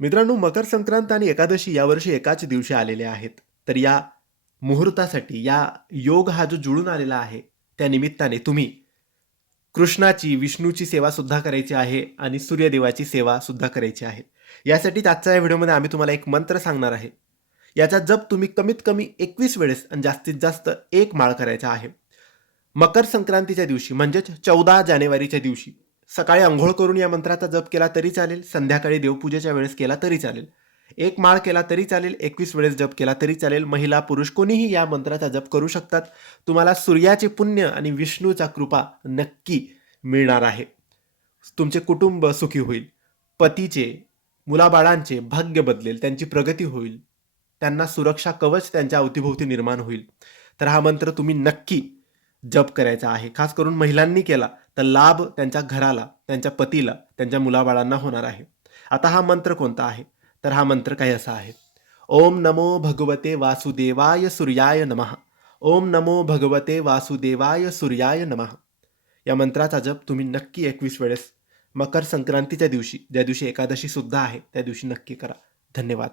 मित्रांनो, मकर संक्रांत आणि एकादशी यावर्षी एकाच दिवशी आलेल्या आहेत. तर या मुहूर्तासाठी, या योग हा जो जुळून आलेला आहे, त्या निमित्ताने तुम्ही कृष्णाची, विष्णूची सेवासुद्धा करायची आहे आणि सूर्यदेवाची सेवासुद्धा करायची आहे. यासाठीच आजच्या या व्हिडिओमध्ये आम्ही तुम्हाला एक मंत्र सांगणार आहे. याचा जप तुम्ही कमीत कमी 21 वेळेस आणि जास्तीत जास्त 1 माळ करायचा आहे. मकर संक्रांतीच्या दिवशी म्हणजेच 14 जानेवारीच्या दिवशी सकाळी अंघोळ करून या मंत्राचा जप केला तरी चालेल, संध्याकाळी देवपूजेच्या वेळेस केला तरी चालेल. 1 माळ केला तरी चालेल, 21 वेळेस जप केला तरी चालेल. महिला, पुरुष कोणीही या मंत्राचा जप करू शकतात. तुम्हाला सूर्याचे पुण्य आणि विष्णूचा कृपा नक्की मिळणार आहे. तुमचे कुटुंब सुखी होईल. पतीचे, मुलाबाळांचे भाग्य बदलेल, त्यांची प्रगती होईल. त्यांना सुरक्षा कवच त्यांच्या अवतीभोवती निर्माण होईल. तर हा मंत्र तुम्ही नक्की जप करायचा आहे. खास करून महिलांनी केला तर लाभ त्यांच्या घराला, त्यांच्या पतीला, त्यांच्या मुलाबाळांना होणार आहे. आता हा मंत्र कोणता आहे? तर हा मंत्र काही असा आहे. ओम नमो भगवते वासुदेवाय सूर्याय नमः. ओम नमो भगवते वासुदेवाय सूर्याय नमः. या मंत्राचा जप तुम्ही नक्की 21 वेळेस मकर संक्रांतीच्या दिवशी, ज्या दिवशी एकादशी सुद्धा आहे, त्या दिवशी नक्की करा. धन्यवाद.